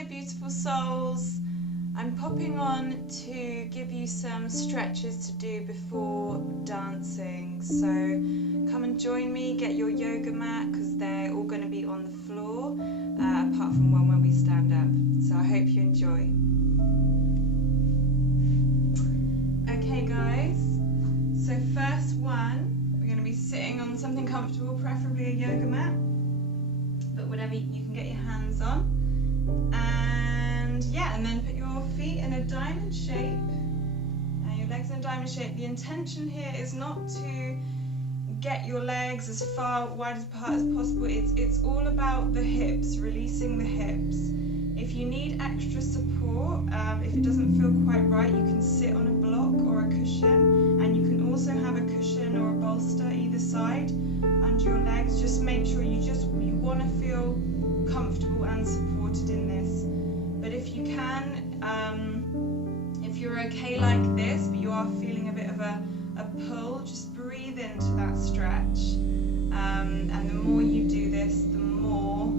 Hello beautiful souls. I'm popping on to give you some stretches to do before dancing. So come and join me, get your yoga mat because they're all going to be on the floor, apart from one where we stand up. So I hope you enjoy. Okay guys, so first one, we're going to be sitting on something comfortable, preferably a yoga mat, but whatever you can get your hands on. And yeah, and then put your feet in a diamond shape and your legs in a diamond shape. The intention here is not to get your legs as far wide apart as possible. It's all about the hips, releasing the hips. If you need extra support, if it doesn't feel quite right, you can sit on a block or a cushion, and you can also have a cushion or a bolster either side under your legs. Just make sure you want to feel comfortable and supported in this. But if you can, if you're okay like this, but you are feeling a bit of a pull, just breathe into that stretch. And the more you do this, the more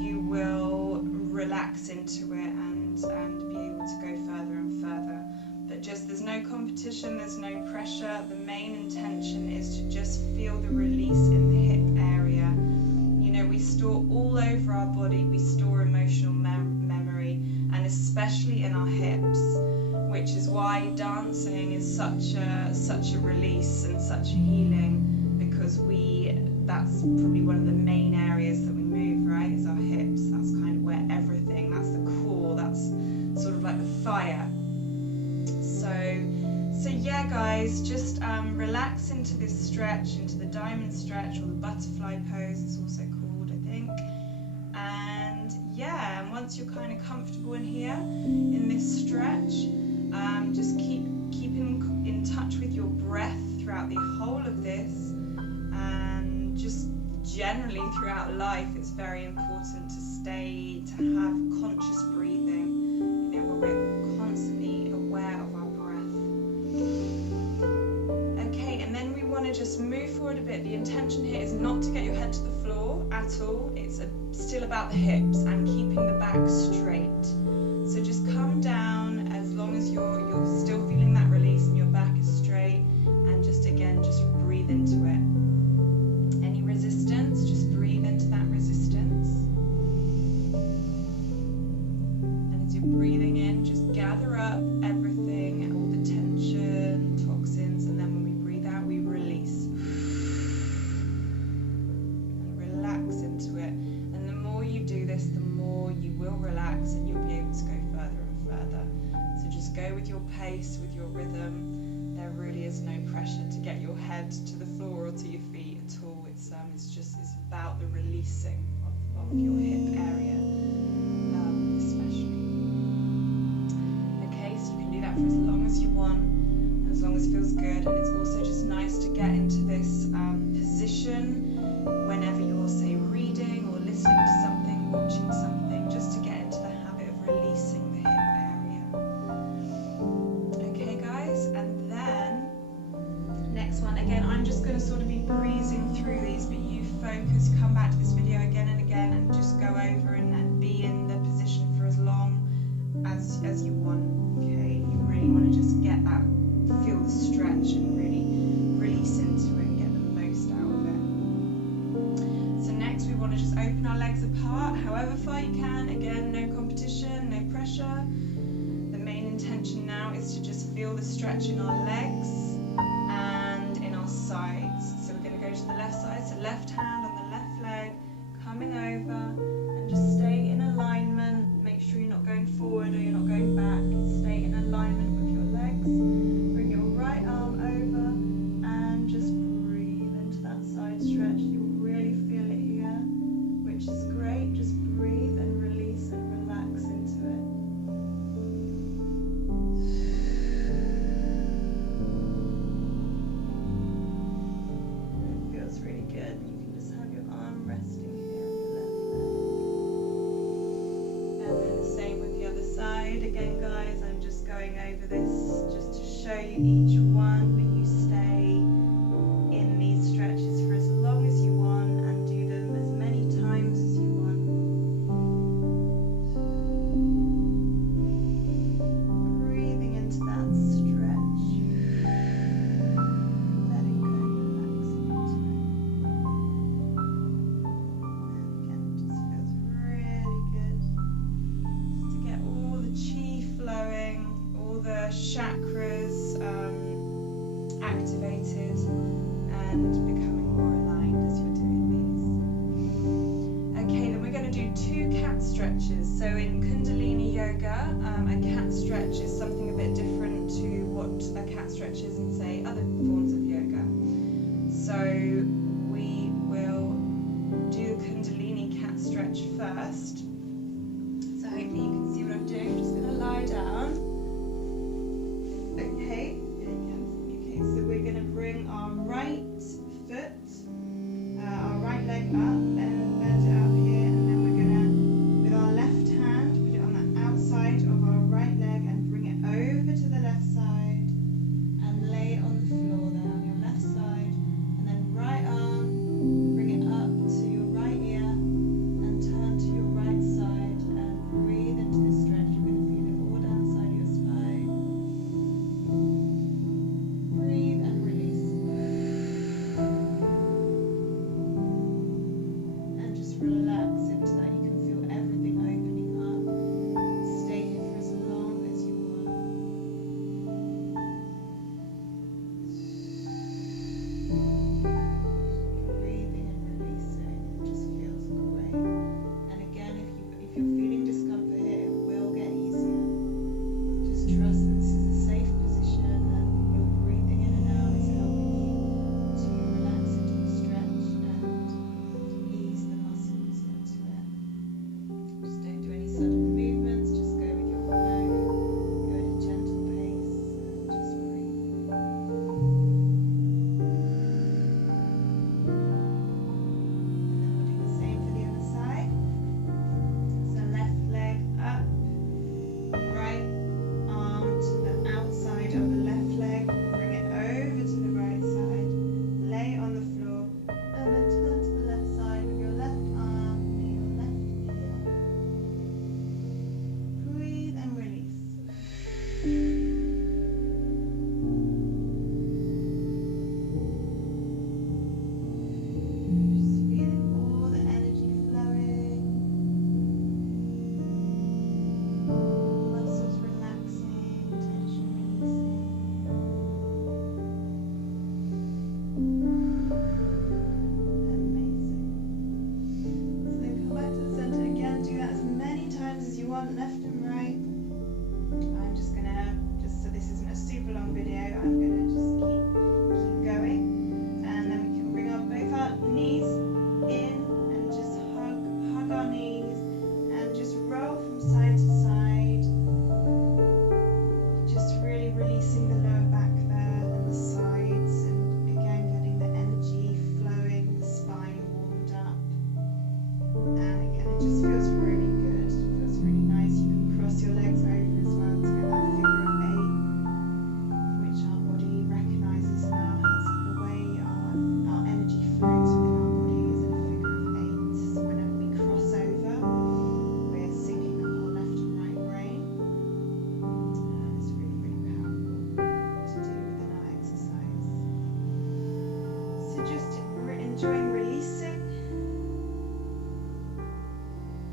you will relax into it and be able to go further and further. But just, there's no competition, there's no pressure. The main intention is to just feel the release in the hip area. You know, we store all over our body, we store emotional memory, and especially in our hips, which is why dancing is such a release and such a healing, because that's probably one of the main areas that we move, right, is our hips. That's kind of where everything, that's the core, that's sort of like the fire. So yeah guys, just relax into this stretch, into the diamond stretch, or the butterfly pose it's also called, I think. And yeah, and once you're kind of comfortable in here, in this stretch, just keep in touch with your breath throughout the whole of this, and just generally throughout life it's very important to have conscious breathing, you know, where we're constantly aware of our breath. Okay, and then we want to just move forward a bit. The intention here is not to get your head to the floor at all. It's still about the hips and keeping the back straight. So just come down as long as you're still feeling that release and your back is straight, and just breathe into it. Any resistance, just breathe into that resistance. And as you're breathing in, just gather up everything, all the tension, toxins, and then when we breathe out, we release. And relax into it. And the more you do this, the more you will relax and you'll be able to go further and further. So just go with your pace, with your rhythm. There really is no pressure to get your head to the floor or to your feet at all. It's about the releasing of your hip area, especially. Okay, so you can do that for as long as you want, and as long as it feels good. And it's also just nice to get into this position whenever you're, say, reading or listening to something, watching something, just to get into the habit of releasing the hip area. Okay guys, and then next one, again, I'm just going to sort of be breezing through these, but you focus, come back to this video again and again and just go over and be in the position for as long as you want. Okay, you really want to just get that, feel the stretch and really release into it and get the most out of it. So next we want to just open our legs apart however far you can. Again, no competition, no pressure. The main intention now is to just feel the stretch in our legs and in our sides. So we're going to go to the left side, so left hand on the left leg, coming over, and just stay in alignment. Make sure you're not going forward or you're not going back. Stay in alignment with your legs. Bring your right arm over and just breathe into that side stretch. You'll really feel it here, which is great. Just breathe and release and relax into it. It feels really good. You can just have your arm resting here on your left leg. And then the same with the other side. Again guys, I'm just going over this just to show you each one, but you stay in these stretches for as long as you want and do them as many times as you want. stretches. So in Kundalini yoga, a cat stretch is something a bit different to what a cat stretch is in, say, other forms of yoga. So we will do the Kundalini Cat Stretch first. So hopefully you can see what I'm doing. I'm just going to lie down. Okay, so we're going to bring our right foot, our right leg up, and bend it up here, and then we're going to, with our left hand, put it on the outside of our right leg and bring it over to the left side and lay it on the floor there on your left side, and then right arm, bring it up to your right ear and turn to your right side and breathe into this stretch. You're going to feel it all down the side of your spine. Breathe and release. And just relax into that. You can feel everything opening up. Stay here for as long as you want. Breathing and releasing. It just feels great. And again, if you're feeling discomfort here, it will get easier. Just trust that this is a safe position and your breathing in and out is helping you to relax into the stretch and ease the muscles into it. Just don't do any sudden movements, just go with your flow, go at a gentle pace and just breathe. And then we'll do the same for the other side. So left leg up, right arm to the outside of the left leg, bring it over to the right side, lay it on the floor, and then turn to the left side with your left arm near your left ear. Breathe and release. Just feeling all the energy flowing, muscles relaxing, tension releasing. Amazing. So then come back to the center again. Do that as many times as you want, left and right. I'm just gonna, just so this isn't a super long video, I'm gonna just keep going, and then we can bring both our knees in and just hug our knees and just roll from side to side, just really releasing the lower back there and the sides, and again getting the energy flowing, the spine warmed up, and again it just feels really good, it feels really nice. You can cross your legs over as well to get that figure of 8, which our body recognizes now as the way our energy flows within our body is in a figure of 8. So whenever we cross over, we're syncing up our left and right brain, and it's really, really powerful to do within our exercise. So just enjoying releasing,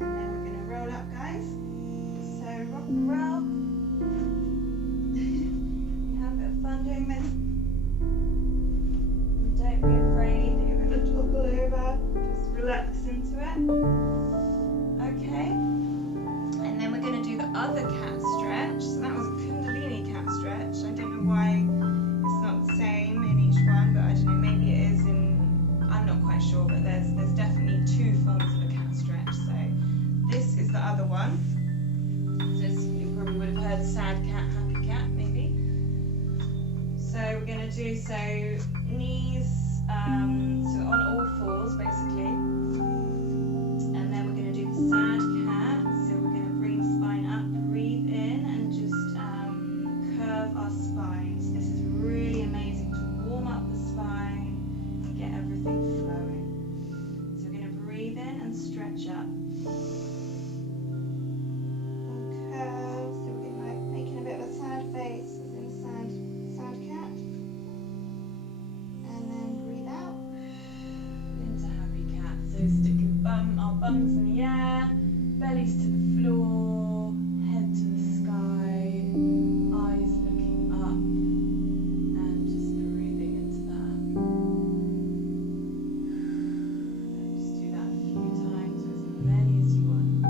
and then we're going to roll up, guys. So rock and roll. You have a bit of fun doing this. And don't be afraid that you're going to topple over. Just relax into it. Okay. And then we're going to do the other cat stretch. So that was a Kundalini cat stretch. I don't know why it's not the same in each one, but I don't know, maybe it is in, I'm not quite sure, but there's definitely 2 forms of a cat stretch. So this is the other one. So you probably would have heard sad cat, happy cat, maybe. So we're going to do knees, so on all fours basically, and then we're going to do the sad cat. So we're going to bring the spine up, breathe in, and just curve our spine. So this is really amazing to warm up the spine and get everything flowing. So we're going to breathe in and stretch up. Curve, so we're like making a bit of a sad face, as in sad cat, and then breathe out into happy cat. So sticking our bums in the air, bellies to the floor, head to the sky, eyes looking up, and just breathing into that. And just do that a few times, or as many as you want.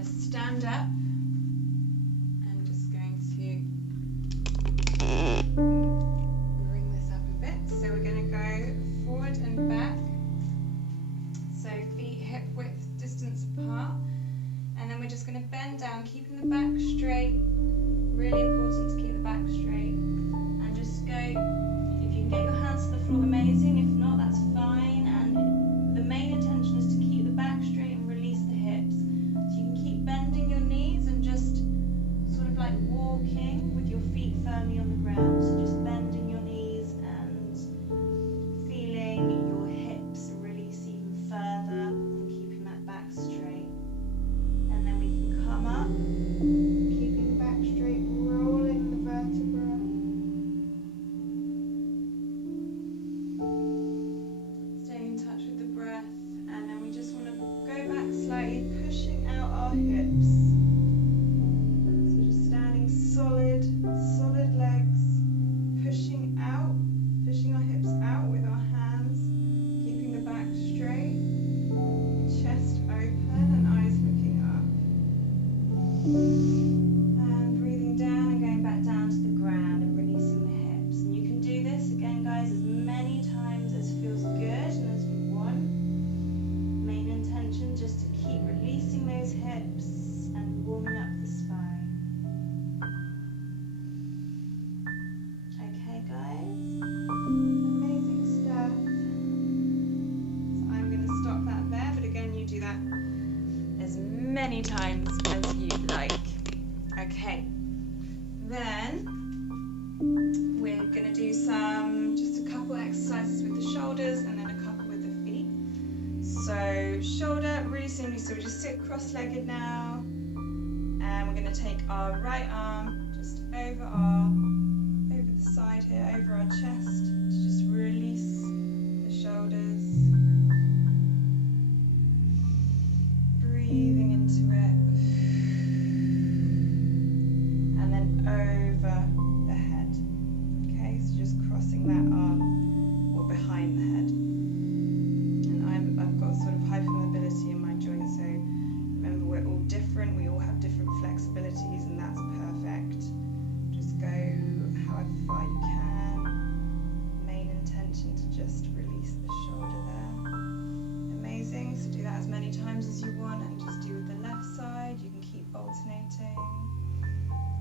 going to stand up and just going to bring this up a bit. So we're going to go forward and back. So feet hip width distance apart. And then we're just going to bend down, keeping the back straight. Really important to keep the back straight. And just go, if you can get your hands to the floor, amazing. If not, that's fine. And the main intention is to keep the back straight and release the hips. So you can keep bending your knees and just sort of like walking with your feet firmly on the ground. So just bending your knees and feeling your hips release even further and keeping that back straight. And then we can come up, keeping the back straight, rolling the vertebra. Staying in touch with the breath. And then we just want to go back slightly, pushing out our hips. So just standing solid, solid legs, pushing out, pushing our hips out with our hands, keeping the back straight, chest open and eyes looking up. And breathing down and going back down to the ground and releasing the hips. And you can do this again, guys, as many times as feels good and as you want. Main intention just to keep releasing those hips and warming up the spine. Okay, guys? Amazing stuff. So I'm going to stop that there, but again, you do that as many times as you like. Okay, then we're going to do just a couple exercises with the shoulders and then a couple with the feet. So shoulder, really simply, so we just sit cross-legged now, and we're going to take our right arm just over the side here, over our chest, to just release the shoulders. Breathing into it, and then over the head. Okay, so just crossing that arm or behind the head. And I've got sort of hypermobility in my joints, so remember we're all different. We all have different flexibilities, and that's perfect. Just go however far you can. Main intention to just release the shoulder there. Amazing. So do that as many times as you want, and just do with the left side. You can keep alternating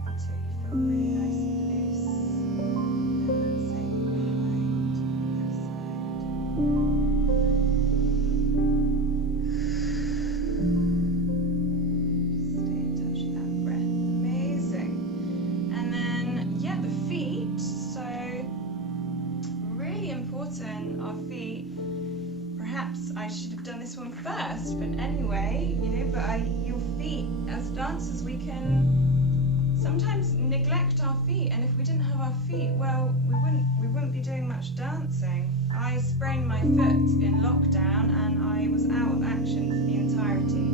until you feel really nice and loose. And same behind the left side. Just stay in touch with that breath. Amazing. And then, yeah, the feet. So really important, our feet. Perhaps I should have done this one first, but anyway, but your feet, as dancers, we can sometimes neglect our feet, and if we didn't have our feet, well, we wouldn't be doing much dancing. I sprained my foot in lockdown, and I was out of action for the entirety,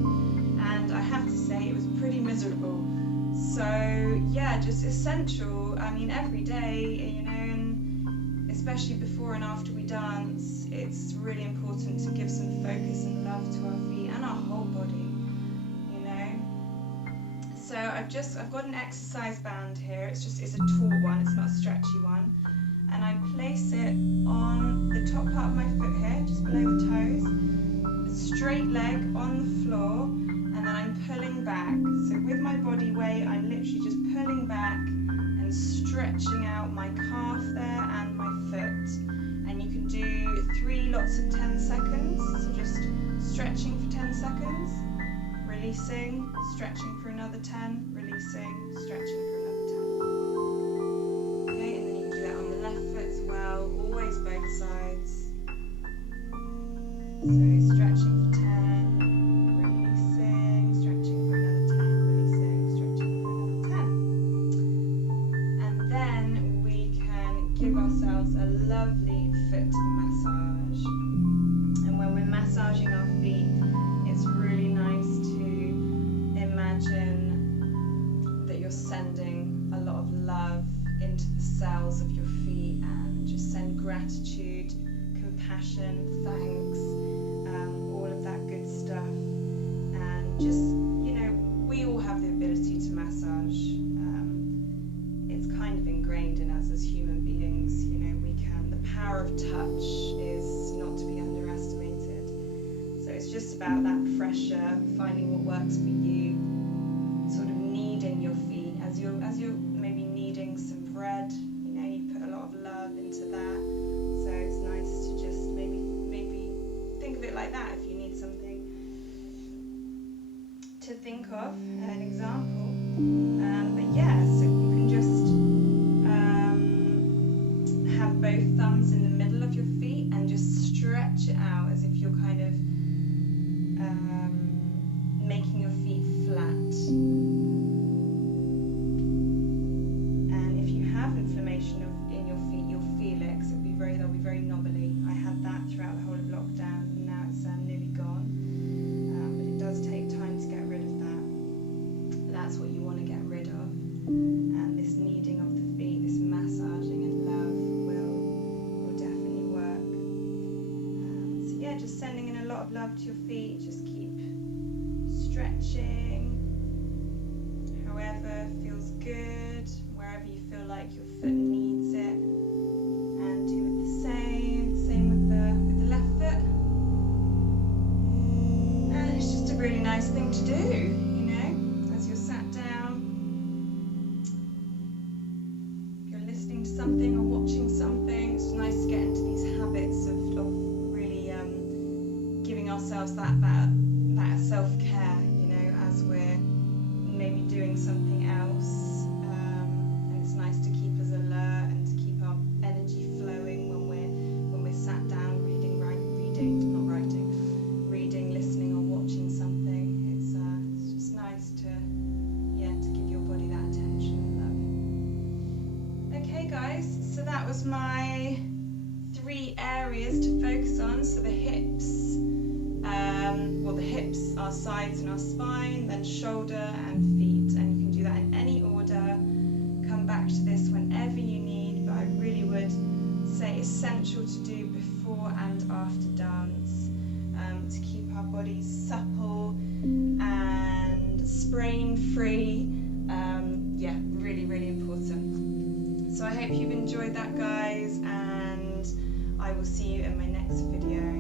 and I have to say it was pretty miserable. So yeah, just essential. I mean, every day, and especially before and after we dance, it's really important to give some focus and love to our feet and our whole body, So I've got an exercise band here. It's a taut one, it's not a stretchy one. And I place it on the top part of my foot here, just below the toes. A straight leg on the floor, and then I'm pulling back. So with my body weight, I'm literally just pulling back and stretching out my calf there and my foot. And you can do 3 lots of 10 seconds. So just stretching for 10 seconds, releasing, stretching for another 10, releasing, stretching for another 10. Okay, and then you can do that on the left foot as well, always both sides. So stretching for 10, releasing, stretching for another 10, releasing, stretching for another 10. And then we can give ourselves a lovely foot massage. And when we're massaging our feet, it's really nice to imagine that you're sending a lot of love into the cells of your feet, and just send gratitude, compassion, thanks, all of that good stuff. And just, think of an example. But yeah, so you can just have both thumbs in the middle of your feet and just stretch it out as if you're kind of making your feet flat. And if you have inflammation in your feet, you'll feel it, because they'll be very knobbly. I had that throughout the whole of lockdown, and now it's nearly gone. But it does take time to get rid of that. That's what you want to get rid of. And this kneading of the feet, this massaging and love will definitely work. So yeah, just sending in a lot of love to your feet. Just keep stretching, however feels good, wherever you feel like your foot needs it, and do with the same with the left foot. And it's just a really nice thing to do, you know, as you're sat down, if you're listening to something or watching something. It's nice to get into these habits of really giving ourselves that self-care, you know, as we're maybe doing something else. And it's nice to keep us alert and to keep our energy flowing when we're sat down reading, listening or watching something. It's just nice to give your body that attention and love. Okay guys, so that was my 3 areas to focus on. So the hips, the hips, our sides and our spine, then shoulder and feet, and you can do that in any order. Come back to this whenever you need, but I really would say essential to do before and after dance, to keep our bodies supple and sprain free. Really, really important. So I hope you've enjoyed that, guys, and I will see you in my next video.